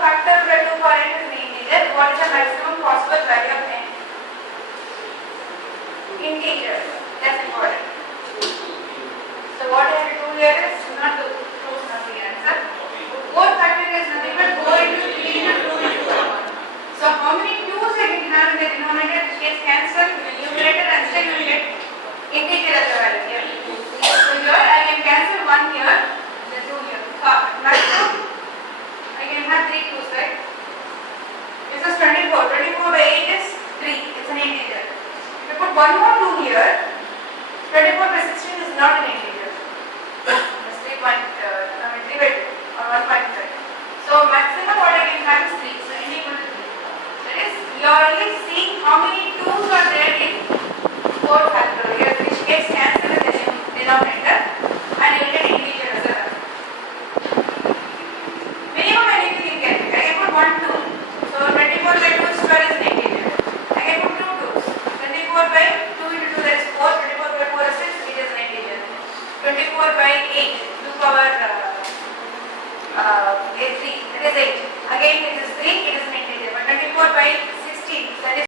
factor by 2 for n is an integer. What is the maximum possible value of n? Integer. That's important. So what I have to do here is not to prove the answer. 4 factor is nothing but 4 into 3 into 2 into 1. So how many 2's I can have in the denominator which gets cancelled in the numerator and still you get integer as a value here. So here I can cancel 1 here, the 2 here. Maximum I can have 3 2's, right? This is 24. 24 by 8 is 3. It's an integer. If you put one more 2 here, 24 by 16 is not an integer. It's 3 by 2 or 1.5. So maximum what I can have is 3. So n equal to 3. That is, you are only seeing how many 2's are there in 4 factorial, which gets cancelled in the denominator and you will get integer as a value. Minimum anything you can. I can put 1 2.